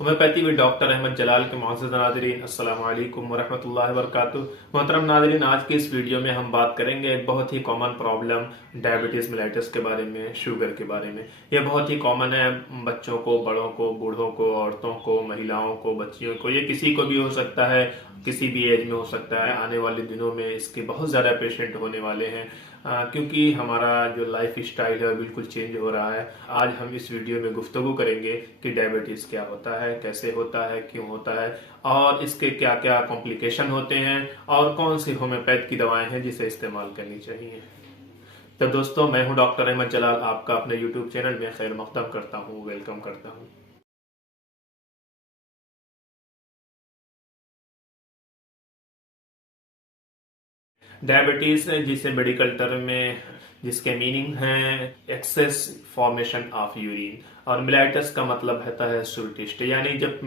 Homeopathy with doctor Ahmad जलाल के मोअज़्ज़ज़ नाज़रीन, अस्सलामु अलैकुम वरहमतुल्लाहि वबरकातुहू। मोहतरम नाज़रीन, आज की इस वीडियो में हम बात करेंगे एक बहुत ही कॉमन प्रॉब्लम डायबिटीज़ मेलाइटस के बारे में, शुगर के बारे में। यह बहुत ही कॉमन है, बच्चों को, बड़ों को, बूढ़ों को, औरतों को, महिलाओं को, बच्चियों को, ये किसी को भी हो सकता है, किसी भी एज में हो सकता है। आने वाले दिनों में इसके बहुत ज़्यादा पेशेंट होने वाले हैं क्योंकि हमारा जो लाइफ स्टाइल है बिल्कुल चेंज हो रहा है। आज हम इस वीडियो में गुफ्तगू करेंगे कि डायबिटीज़ क्या होता है, कैसे होता है, क्यों होता है और इसके क्या क्या कॉम्प्लिकेशन होते हैं और कौन सी होम्योपैथ की दवाएं हैं जिसे इस्तेमाल करनी चाहिए। तो दोस्तों, मैं हूं डॉक्टर अहमद जलाल, आपका अपने यूट्यूब चैनल में खैर मकदम करता हूं, वेलकम करता हूं। डायबिटीज जिसे मेडिकल टर्म में जिसके मीनिंग है एक्सेस फॉर्मेशन ऑफ यूरिन, और मिलाइटस का मतलब होता है सुरटिस्ट, यानी जब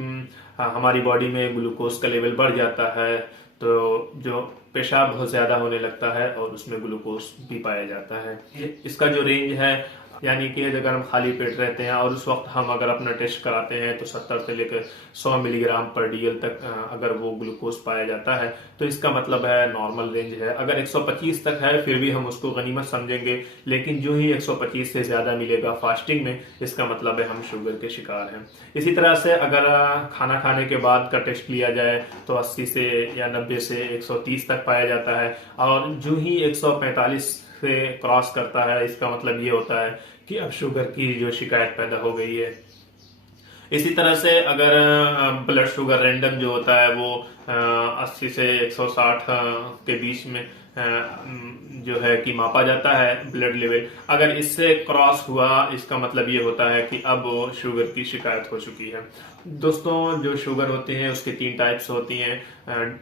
हमारी बॉडी में ग्लूकोज का लेवल बढ़ जाता है तो जो पेशाब बहुत ज्यादा होने लगता है और उसमें ग्लूकोज भी पाया जाता है। इसका जो रेंज है, यानी कि अगर हम खाली पेट रहते हैं और उस वक्त हम अगर अपना टेस्ट कराते हैं तो 70 से लेकर 100 मिलीग्राम पर डीएल तक अगर वो ग्लूकोज पाया जाता है तो इसका मतलब है नॉर्मल रेंज है। अगर 125 तक है फिर भी हम उसको गनीमत समझेंगे, लेकिन जो ही 125 से ज्यादा मिलेगा फास्टिंग में, इसका मतलब है हम शुगर के शिकार हैं। इसी तरह से अगर खाना खाने के बाद का टेस्ट लिया जाए तो 80 से या 90 से 130 तक पाया जाता है, और जो ही 145 से क्रॉस करता है इसका मतलब ये होता है कि अब शुगर की जो शिकायत पैदा हो गई है। इसी तरह से अगर ब्लड शुगर रैंडम जो होता है वो 80 से 160 के बीच में जो है कि मापा जाता है ब्लड लेवल, अगर इससे क्रॉस हुआ इसका मतलब ये होता है कि अब शुगर की शिकायत हो चुकी है। दोस्तों, जो शुगर होती है उसके 3 टाइप्स होती हैं।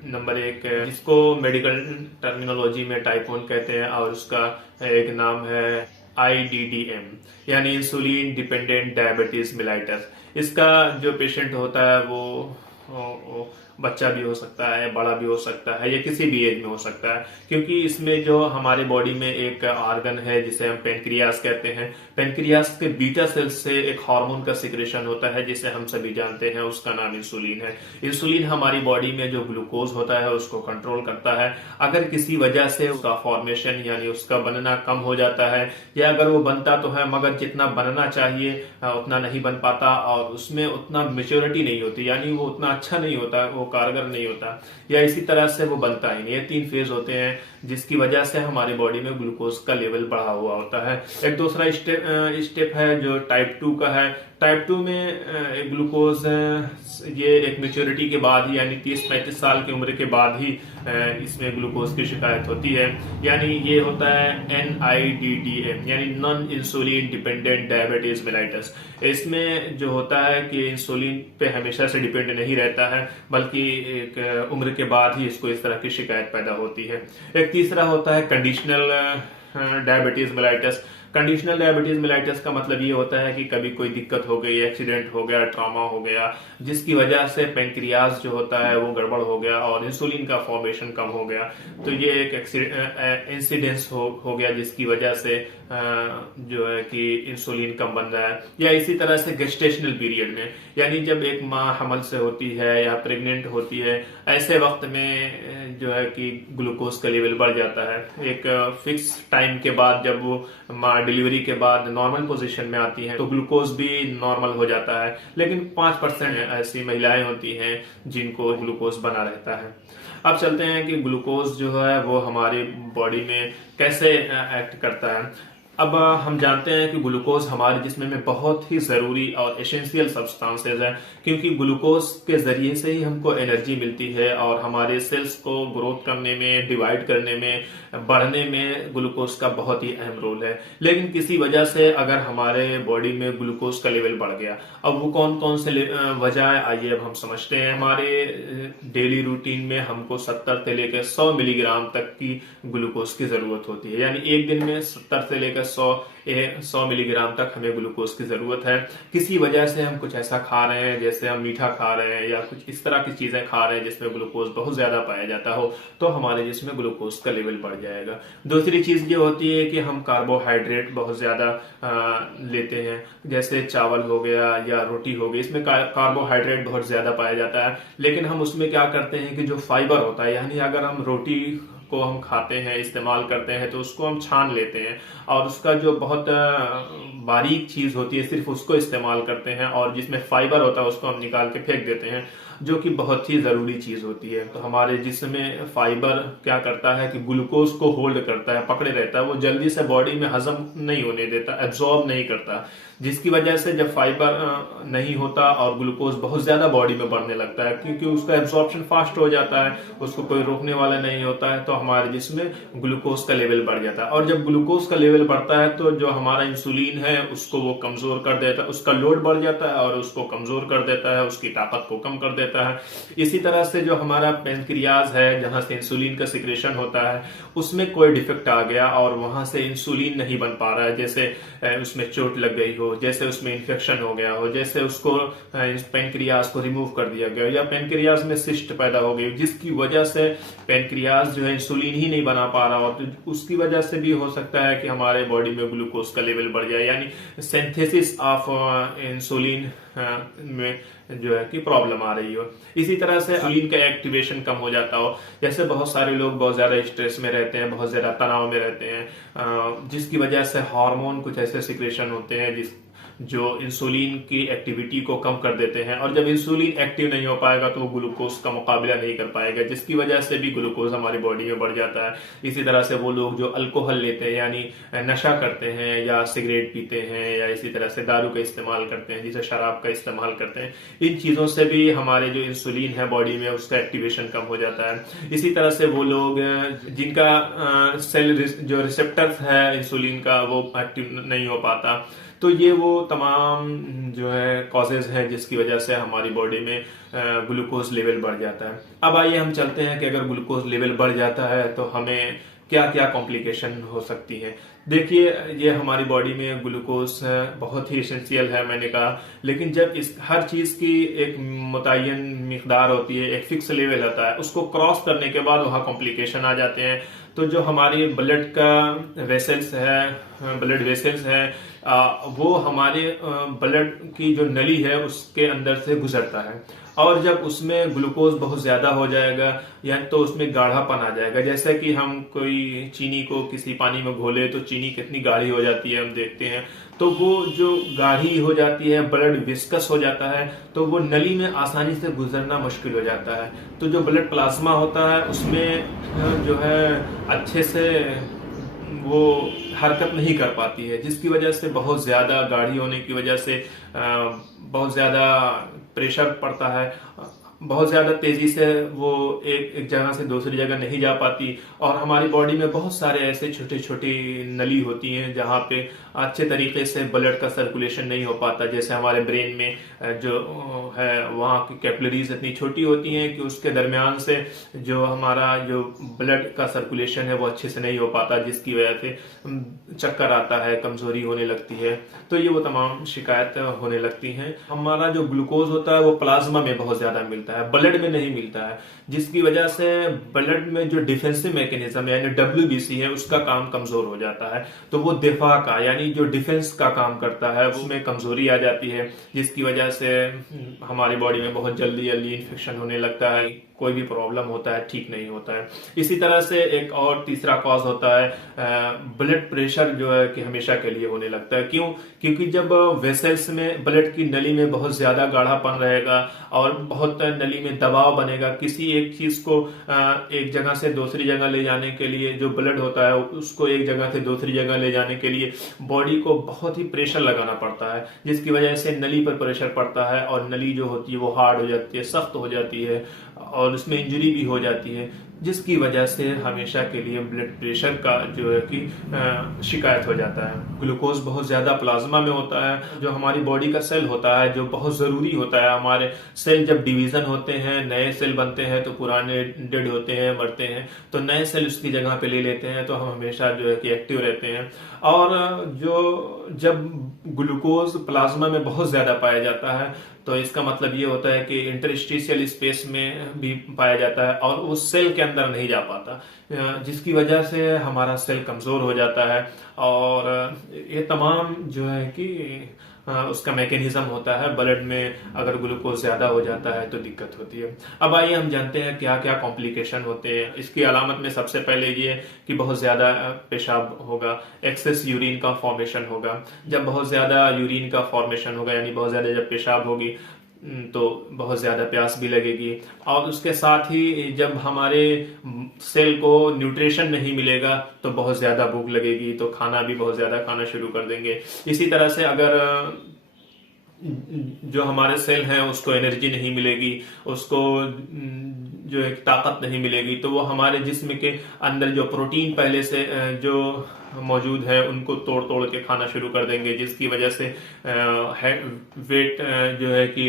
नंबर 1 जिसको मेडिकल टर्मिनोलॉजी में टाइप 1 कहते हैं, और उसका एक नाम है IDDM, यानी इंसुलिन डिपेंडेंट डायबिटीज मेलाइटस। इसका जो पेशेंट होता है वो बच्चा भी हो सकता है, बड़ा भी हो सकता है, या किसी भी एज में हो सकता है, क्योंकि इसमें जो हमारे बॉडी में एक ऑर्गन है जिसे हम पेनक्रियास कहते हैं, पेनक्रियास के बीटा सेल्स से एक हार्मोन का सिक्रेशन होता है जिसे हम सभी जानते हैं, उसका नाम इंसुलिन है। इंसुलिन हमारी बॉडी में जो ग्लूकोज होता है उसको कंट्रोल करता है। अगर किसी वजह से उसका फॉर्मेशन यानी उसका बनना कम हो जाता है, या अगर वो बनता तो है मगर जितना बनना चाहिए उतना नहीं बन पाता और उसमें उतना मेच्योरिटी नहीं होती, यानी वो उतना अच्छा नहीं होता, वो कारगर नहीं होता, या इसी तरह से वो बनता ही नहीं। ये 3 फेज होते हैं जिसकी वजह से हमारी बॉडी में ग्लूकोज का लेवल बढ़ा हुआ होता है। एक दूसरा स्टेप है जो टाइप 2 का है। टाइप 2 में ग्लूकोज ये एक मेच्योरिटी के बाद ही, यानी 30-35 साल की उम्र के बाद ही इसमें ग्लूकोज की शिकायत होती है, यानी ये होता है NIDDM, यानी non insulin dependent diabetes mellitus. इसमें जो होता है कि इंसुलिन पे हमेशा से डिपेंड नहीं रहता है, बल्कि एक उम्र के बाद ही इसको इस तरह की शिकायत पैदा होती है। एक तीसरा होता है conditional diabetes mellitus. Conditional diabetes mellitus का मतलब ये होता है कि कभी कोई दिक्कत हो गई, एक्सीडेंट हो गया, ट्रॉमा हो गया, जिसकी वजह से पेनक्रियास जो होता है वो गड़बड़ हो गया और इंसुलिन का फॉर्मेशन कम हो गया, तो ये एक इंसिडेंस हो गया जिसकी वजह से जो है कि इंसुलिन कम बन रहा है। या इसी तरह से गेस्टेशनल पीरियड में, यानी जब एक माँ हमल से होती है या प्रेग्नेंट होती है, ऐसे वक्त में जो है कि ग्लूकोज का लेवल बढ़ जाता है। एक फिक्स टाइम के बाद जब वो माँ डिलीवरी के बाद नॉर्मल पोजीशन में आती हैं तो ग्लूकोज भी नॉर्मल हो जाता है, लेकिन 5% ऐसी महिलाएं होती हैं जिनको ग्लूकोज बना रहता है। अब चलते हैं कि ग्लूकोज जो है वो हमारी बॉडी में कैसे एक्ट करता है। अब हम जानते हैं कि ग्लूकोज हमारे जिस्म में बहुत ही जरूरी और एसेंशियल सब्सटेंसेस है, क्योंकि ग्लूकोज के जरिए से ही हमको एनर्जी मिलती है और हमारे सेल्स को ग्रोथ करने में, डिवाइड करने में, बढ़ने में ग्लूकोज का बहुत ही अहम रोल है। लेकिन किसी वजह से अगर हमारे बॉडी में ग्लूकोज का लेवल बढ़ गया, अब वो कौन कौन से वजह है आइए अब हम समझते हैं। हमारे डेली रूटीन में हमको 70 से लेकर 100 मिलीग्राम तक की ग्लूकोज की जरूरत होती है, यानी एक दिन में 70 से लेकर 100 मिलीग्राम तक हमें ग्लूकोज की जरूरत है। किसी वजह से हम कुछ ऐसा खा रहे हैं, जैसे हम मीठा खा रहे हैं या कुछ इस तरह की चीजें खा रहे हैं जिसमें ग्लूकोज बहुत ज्यादा पाया जाता हो, तो हमारे जिसमें ग्लूकोज का लेवल बढ़ जाएगा। दूसरी चीज ये होती है कि हम कार्बोहाइड्रेट बहुत ज्यादा लेते हैं, जैसे चावल हो गया या रोटी हो गई, इसमें कार्बोहाइड्रेट बहुत ज्यादा पाया जाता है। लेकिन हम उसमें क्या करते हैं कि जो फाइबर होता है, यानी अगर हम रोटी को हम खाते हैं, इस्तेमाल करते हैं, तो उसको हम छान लेते हैं और उसका जो बहुत बारीक चीज होती है सिर्फ उसको इस्तेमाल करते हैं, और जिसमें फाइबर होता है उसको हम निकाल के फेंक देते हैं, जो कि बहुत ही जरूरी चीज होती है। तो हमारे जिस्म में फाइबर क्या करता है कि ग्लूकोज को होल्ड करता है, पकड़े रहता है, वो जल्दी से बॉडी में हजम नहीं होने देता, एब्जॉर्ब नहीं करता, जिसकी वजह से जब फाइबर नहीं होता और ग्लूकोज बहुत ज्यादा बॉडी में बढ़ने लगता है, क्योंकि उसका एब्जॉर्प्शन फास्ट हो जाता है, उसको कोई रोकने वाला नहीं होता है, तो हमारे जिस्म में ग्लूकोज का लेवल बढ़ जाता है। और जब ग्लूकोज का लेवल बढ़ता है तो जो हमारा इंसुलिन है उसको वो कमजोर कर देता है, उसका लोड बढ़ जाता है और उसको कमजोर कर देता है, उसकी ताकत को कम कर देता है। इसी तरह से जो हमारा पेनक्रियाज है, जहां से इंसुलिन का सिक्रेशन होता है, उसमें कोई डिफेक्ट आ गया और वहां से इंसुलिन नहीं बन पा रहा है, जैसे उसमें चोट लग गई हो, जैसे उसमें इन्फेक्शन हो गया हो, जैसे उसको पेनक्रियाज को रिमूव कर दिया गया, या पेनक्रियाज में सिस्ट पैदा हो गई, जिसकी वजह से पेनक्रियाज जो है इंसुलिन ही नहीं बना पा रहा हो, तो उसकी वजह से भी हो सकता है कि हमारे बॉडी में ग्लूकोज का लेवल बढ़ जाए, यानी सिंथेसिस ऑफ इंसुलिन में जो है कि प्रॉब्लम आ रही हो। इसी तरह से इंसुलिन का एक्टिवेशन कम हो जाता हो, जैसे बहुत सारे लोग बहुत ज्यादा स्ट्रेस में रहते हैं, बहुत ज्यादा तनाव में रहते हैं, जिसकी वजह से हार्मोन कुछ ऐसे सिक्रेशन होते हैं जो इंसुलिन की एक्टिविटी को कम कर देते हैं, और जब इंसुलिन एक्टिव नहीं हो पाएगा तो वो ग्लूकोज का मुकाबला नहीं कर पाएगा, जिसकी वजह से भी ग्लूकोज हमारी बॉडी में बढ़ जाता है। इसी तरह से वो लोग जो अल्कोहल लेते हैं, यानी नशा करते हैं, या सिगरेट पीते हैं, या इसी तरह से दारू का इस्तेमाल करते हैं, जिसे शराब का इस्तेमाल करते हैं, इन चीजों से भी हमारे जो इंसुलिन है बॉडी में उसका एक्टिवेशन कम हो जाता है। इसी तरह से वो लोग जिनका सेल जो रिसेप्टर्स है इंसुलिन का वो एक्टिव नहीं हो पाता, तो ये वो तमाम जो है कॉजेज हैं जिसकी वजह से हमारी बॉडी में ग्लूकोज लेवल बढ़ जाता है। अब आइए हम चलते हैं कि अगर ग्लूकोज लेवल बढ़ जाता है तो हमें क्या क्या कॉम्प्लिकेशन हो सकती है। देखिए, ये हमारी बॉडी में ग्लूकोज बहुत ही एसेंशियल है, मैंने कहा, लेकिन जब इस हर चीज की एक मुतय्यन मिकदार होती है, एक फिक्स लेवल होता है, उसको क्रॉस करने के बाद वहाँ कॉम्प्लिकेशन आ जाते हैं। तो जो हमारी ब्लड का वेसल्स है, ब्लड वेसल्स है, वो हमारे ब्लड की जो नली है उसके अंदर से गुजरता है, और जब उसमें ग्लूकोज बहुत ज्यादा हो जाएगा या तो उसमें गाढ़ापन आ जाएगा, जैसे कि हम कोई चीनी को किसी पानी में घोले तो चीनी कितनी गाढ़ी हो जाती है हम देखते हैं, तो वो जो गाढ़ी हो जाती है, ब्लड विस्कस हो जाता है, तो वो नली में आसानी से गुजरना मुश्किल हो जाता है। तो जो ब्लड प्लाज्मा होता है उसमें जो है अच्छे से वो हरकत नहीं कर पाती है, जिसकी वजह से बहुत ज्यादा गाढ़ी होने की वजह से बहुत ज्यादा प्रेशर पड़ता है, बहुत ज्यादा तेजी से वो एक जगह से दूसरी जगह नहीं जा पाती, और हमारी बॉडी में बहुत सारे ऐसे छोटे छोटी नली होती हैं जहाँ पे अच्छे तरीके से ब्लड का सर्कुलेशन नहीं हो पाता। जैसे हमारे ब्रेन में जो है वहाँ की कैपिलरीज इतनी छोटी होती हैं कि उसके दरमियान से जो हमारा जो ब्लड का सर्कुलेशन है वो अच्छे से नहीं हो पाता, जिसकी वजह से चक्कर आता है, कमजोरी होने लगती है। तो ये वो तमाम शिकायत होने लगती हैं। हमारा जो ग्लूकोज होता है वो प्लाज्मा में बहुत ज्यादा मिलता है, ब्लड में नहीं मिलता है, जिसकी वजह से ब्लड में जो डिफेंसिव मैकेनिज्म यानी WBC है उसका काम कमजोर हो जाता है। तो वो दिफा का यानी जो डिफेंस का काम करता है उसमें कमजोरी आ जाती है, जिसकी वजह से हमारी बॉडी में बहुत जल्दी जल्दी इन्फेक्शन होने लगता है, कोई भी प्रॉब्लम होता है ठीक नहीं होता है। इसी तरह से एक और तीसरा कॉज होता है ब्लड प्रेशर, जो है कि हमेशा के लिए होने लगता है। क्यों? क्योंकि जब वेसल्स में ब्लड की नली में बहुत ज्यादा गाढ़ापन रहेगा और बहुत नली में दबाव बनेगा, किसी एक चीज को एक जगह से दूसरी जगह ले जाने के लिए जो ब्लड होता है उसको एक जगह से दूसरी जगह ले जाने के लिए बॉडी को बहुत ही प्रेशर लगाना पड़ता है, जिसकी वजह से नली पर प्रेशर पड़ता है और नली जो होती है वो हार्ड हो जाती है, सख्त हो जाती है और उसमें इंजरी भी हो जाती है। जिसकी वजह से हमेशा के लिए ब्लड प्रेशर का जो है कि शिकायत हो जाता है। ग्लूकोज बहुत ज्यादा प्लाज्मा में होता है, जो हमारी बॉडी का सेल होता है, जो बहुत जरूरी होता है। हमारे सेल जब डिवीजन होते हैं, नए सेल बनते हैं, तो पुराने डेड होते हैं, मरते हैं, तो नए सेल उसकी जगह पे ले लेते हैं, तो हम हमेशा जो है कि एक्टिव रहते हैं। और जो जब ग्लूकोज प्लाज्मा में बहुत ज्यादा पाया जाता है, तो इसका मतलब ये होता है कि इंटरस्टिशियल स्पेस में भी पाया जाता है और वो सेल के अंदर नहीं जा पाता, जिसकी वजह से हमारा सेल कमजोर हो जाता है। और ये तमाम जो है कि उसका मैकेनिज्म होता है। ब्लड में अगर ग्लूकोज ज्यादा हो जाता है तो दिक्कत होती है। अब आइए हम जानते हैं क्या क्या कॉम्प्लिकेशन होते हैं। इसकी अलामत में सबसे पहले ये कि बहुत ज्यादा पेशाब होगा, एक्सेस यूरिन का फॉर्मेशन होगा। जब बहुत ज्यादा यूरिन का फॉर्मेशन होगा, यानी बहुत ज्यादा जब पेशाब होगी, तो बहुत ज्यादा प्यास भी लगेगी। और उसके साथ ही जब हमारे सेल को न्यूट्रिशन नहीं मिलेगा तो बहुत ज्यादा भूख लगेगी, तो खाना भी बहुत ज्यादा खाना शुरू कर देंगे। इसी तरह से अगर जो हमारे सेल हैं उसको एनर्जी नहीं मिलेगी, उसको जो एक ताकत नहीं मिलेगी, तो वो हमारे जिस्म के अंदर जो प्रोटीन पहले से जो मौजूद है उनको तोड़ तोड़ के खाना शुरू कर देंगे, जिसकी वजह से वेट जो है कि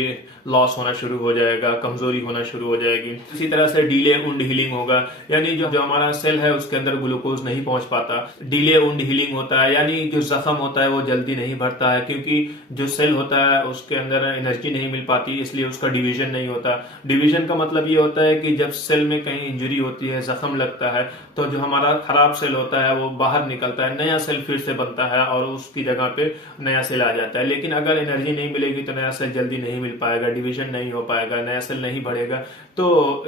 लॉस होना शुरू हो जाएगा, कमजोरी होना शुरू हो जाएगी। इसी तरह से डीले वुंड हीलिंग होगा, यानी जो हमारा सेल है उसके अंदर ग्लूकोज नहीं पहुंच पाता। डीले वुंड हीलिंग होता है, यानी जो जख्म होता है वो जल्दी नहीं भरता है, क्योंकि जो सेल होता है उसके अंदर एनर्जी नहीं मिल पाती, इसलिए उसका डिवीजन नहीं होता। डिवीजन का मतलब ये होता है कि जब सेल में कहीं इंजरी होती है, जख्म लगता है, तो जो हमारा खराब सेल होता है वो बाहर निकलता है, नया सेल फिर से बनता है और उसकी जगह पे नया सेल आ जाता है। लेकिन अगर एनर्जी नहीं मिलेगी तो नया सेल जल्दी नहीं मिल पाएगा, डिवीजन नहीं हो पाएगा, नया सेल नहीं बढ़ेगा, तो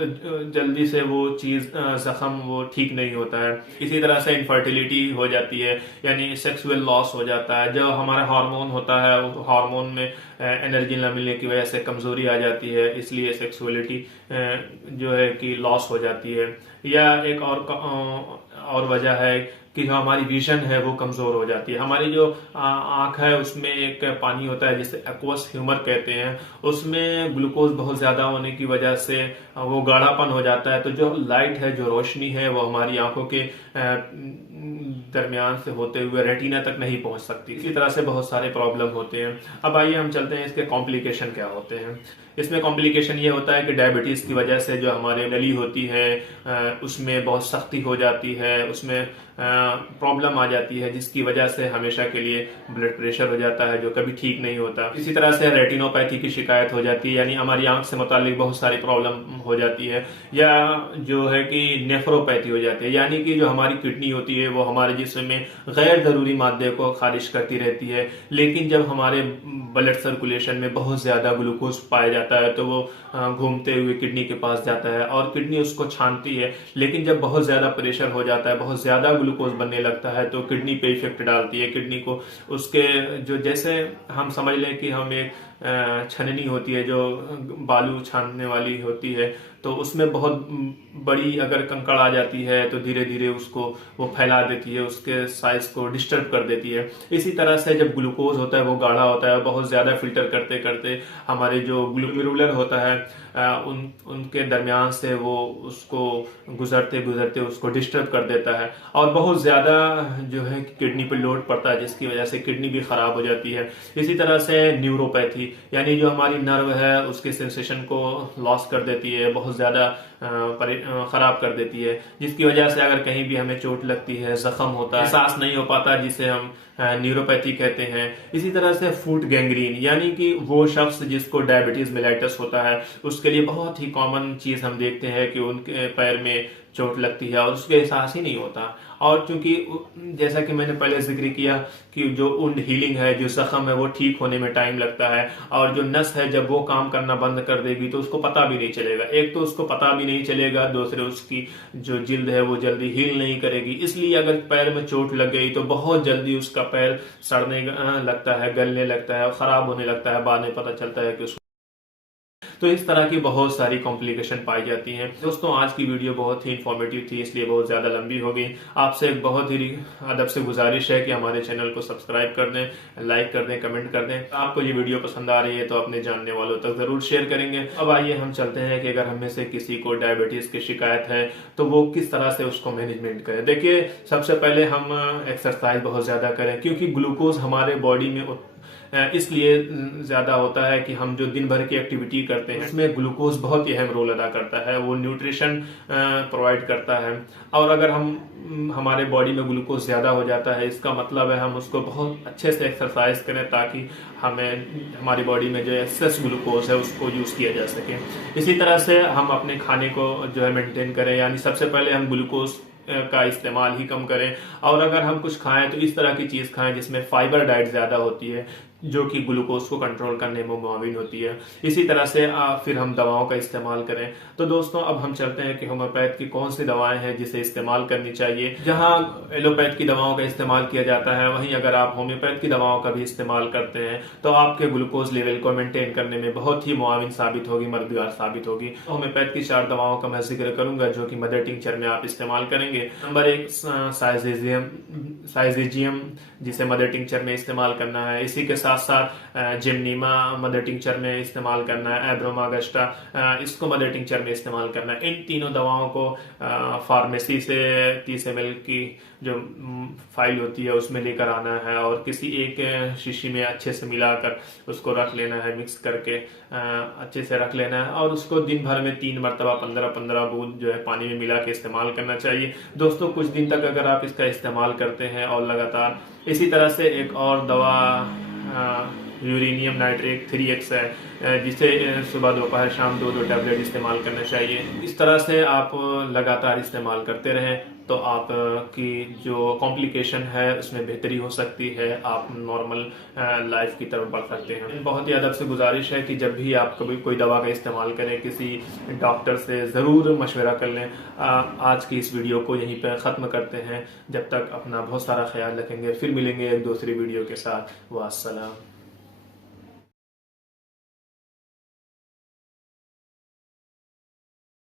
जल्दी से वो चीज जख्म वो ठीक नहीं होता है। इसी तरह से इनफर्टिलिटी हो जाती है, यानी सेक्सुअल लॉस हो जाता है। जो हमारा हार्मोन होता है, हार्मोन में एनर्जी न मिलने की वजह से कमजोरी आ जाती है, इसलिए सेक्सुअलिटी जो है कि लॉस हो जाती है। या एक और वजह है कि जो हमारी विजन है वो कमजोर हो जाती है। हमारी जो आंख है उसमें एक पानी होता है जिसे एक्वस ह्यूमर कहते हैं, उसमें ग्लूकोज बहुत ज्यादा होने की वजह से वो गाढ़ापन हो जाता है, तो जो लाइट है, जो रोशनी है, वो हमारी आंखों के दरमियान से होते हुए रेटिना तक नहीं पहुंच सकती। इसी तरह से बहुत सारे प्रॉब्लम होते हैं। अब आइए हम चलते हैं इसके कॉम्प्लिकेशन क्या होते हैं। इसमें कॉम्प्लिकेशन ये होता है कि डायबिटीज की वजह से जो हमारे नली होती है उसमें बहुत सख्ती हो जाती है, उसमें प्रॉब्लम आ जाती है, जिसकी वजह से हमेशा के लिए ब्लड प्रेशर हो जाता है जो कभी ठीक नहीं होता। इसी तरह से रेटिनोपैथी की शिकायत हो जाती है, यानी हमारी आंख से मुतालिक बहुत सारी प्रॉब्लम हो जाती है। या जो है कि नेफ्रोपैथी हो जाती है, यानी कि जो हमारी किडनी होती है वो हमारे जिस्म में गैर जरूरी मादे को खारिज करती रहती है, लेकिन जब हमारे ब्लड सर्कुलेशन में बहुत ज्यादा ग्लूकोज पाया जाता है तो वो घूमते हुए किडनी के पास जाता है और किडनी उसको छानती है। लेकिन जब बहुत ज्यादा प्रेशर हो जाता है, बहुत ज्यादा ग्लूकोज बनने लगता है, तो किडनी पे इफेक्ट डालती है। किडनी को उसके जो, जैसे हम समझ लें कि हम एक छननी होती है जो बालू छानने वाली होती है, तो उसमें बहुत बड़ी अगर कंकड़ आ जाती है तो धीरे धीरे उसको वो फैला देती है, उसके साइज को डिस्टर्ब कर देती है। इसी तरह से जब ग्लूकोज होता है वो गाढ़ा होता है, बहुत ज्यादा फिल्टर करते करते हमारे जो ग्लोमेरुलर होता है उनके दरमियान से वो उसको गुजरते गुजरते उसको डिस्टर्ब कर देता है और बहुत ज्यादा जो है किडनी पे लोड पड़ता है, जिसकी वजह से किडनी भी खराब हो जाती है। इसी तरह से न्यूरोपैथी, यानी जो हमारी नर्व है उसके सेंसेशन को लॉस कर देती है, बहुत ज्यादा खराब कर देती है, जिसकी वजह से अगर कहीं भी हमें चोट लगती है, जख्म होता है, एहसास नहीं हो पाता, जिसे हम न्यूरोपैथी कहते हैं। इसी तरह से फुट गैंग्रीन, यानी कि वो शख्स जिसको डायबिटीज मेलाइटस होता है उसके लिए बहुत ही कॉमन चीज हम देखते हैं कि उनके पैर में चोट लगती है और उसको एहसास ही नहीं होता। और क्योंकि जैसा कि मैंने पहले जिक्र किया कि जो वुंड हीलिंग है, जो जख्म है, वो ठीक होने में टाइम लगता है, और जो नस है जब वो काम करना बंद कर देगी तो उसको पता भी नहीं चलेगा। एक तो उसको पता भी नहीं चलेगा, दूसरे उसकी जो जिल्द है वो जल्दी हील नहीं करेगी। इसलिए अगर पैर में चोट लग गई तो बहुत जल्दी उसका पैर सड़ने लगता है, गलने लगता है, खराब होने लगता है, बाद में पता चलता है कि तो इस तरह की बहुत सारी कॉम्प्लिकेशन पाई जाती हैं। दोस्तों, आज की वीडियो बहुत ही इंफॉर्मेटिव थी, इसलिए बहुत ज्यादा लंबी हो गई। आपसे एक बहुत ही अदब से गुजारिश है कि हमारे चैनल को सब्सक्राइब कर दें, लाइक कर दें, कमेंट कर दें। आपको ये वीडियो पसंद आ रही है तो अपने जानने वालों तक जरूर शेयर करेंगे। अब आइए हम चलते हैं कि अगर हम में से किसी को डायबिटीज की शिकायत है तो वो किस तरह से उसको मैनेजमेंट करें। देखिए, सबसे पहले हम एक्सरसाइज बहुत ज्यादा करें, क्योंकि ग्लूकोज हमारे बॉडी में इसलिए ज्यादा होता है कि हम जो दिन भर की एक्टिविटी करते हैं उसमें ग्लूकोज बहुत ही अहम रोल अदा करता है। वो न्यूट्रिशन प्रोवाइड करता है, और अगर हमारे बॉडी में ग्लूकोज ज्यादा हो जाता है, इसका मतलब है हम उसको बहुत अच्छे से एक्सरसाइज करें ताकि हमारी बॉडी में जो एक्सेस ग्लूकोज है उसको यूज किया जा सके। इसी तरह से हम अपने खाने को जो है मेंटेन करें, यानी सबसे पहले हम ग्लूकोज का इस्तेमाल ही कम करें, और अगर हम कुछ खाएं तो इस तरह की चीज खाएं जिसमें फाइबर डाइट ज्यादा होती है, जो कि ग्लूकोज को कंट्रोल करने में मुआविन होती है। इसी तरह से फिर हम दवाओं का इस्तेमाल करें। तो दोस्तों, अब हम चलते हैं कि होम्योपैथ की कौन सी दवाएं हैं जिसे इस्तेमाल करनी चाहिए। जहां एलोपैथ की दवाओं का इस्तेमाल किया जाता है, वहीं अगर आप होम्योपैथ की दवाओं का भी इस्तेमाल करते हैं तो आपके ग्लूकोज लेवल को मेंटेन करने में बहुत ही मुआविन साबित होगी, मददगार साबित होगी। होम्योपैथ की 4 दवाओं का मैं जिक्र करूंगा जो कि मदर टिंचर में आप इस्तेमाल करेंगे। नंबर 1 साइजेजियम, जिसे मदर टिंचर में इस्तेमाल करना है। इसी के साथ साथ जेमनीमा मदर टिंचर में इस्तेमाल करना है। एब्रोमागस्टा, इसको मदर टिंचर में इस्तेमाल करना है। इन तीनों दवाओं को फार्मेसी से 30 ml की जो फाइल होती है उसमें लेकर आना है, और किसी एक शीशी में अच्छे से मिलाकर उसको रख लेना है, मिक्स करके अच्छे से रख लेना है, और उसको दिन भर में 3 मरतबा 15-15 बूंद जो है पानी में मिला के इस्तेमाल करना चाहिए। दोस्तों, कुछ दिन तक अगर आप इसका इस्तेमाल करते हैं और लगातार, इसी तरह से एक और दवा यूरेनियम नाइट्रेट 3x है, जिसे सुबह दोपहर शाम 2-2 टैबलेट इस्तेमाल करना चाहिए। इस तरह से आप लगातार इस्तेमाल करते रहें तो आपकी जो कॉम्प्लिकेशन है उसमें बेहतरी हो सकती है, आप नॉर्मल लाइफ की तरफ बढ़ सकते हैं। बहुत ही अदब से गुजारिश है कि जब भी आप कभी कोई दवा का इस्तेमाल करें, किसी डॉक्टर से ज़रूर मशवरा कर लें। आज की इस वीडियो को यहीं पर ख़त्म करते हैं। जब तक अपना बहुत सारा ख्याल रखेंगे, फिर मिलेंगे एक दूसरी वीडियो के साथ। वास्सलाम।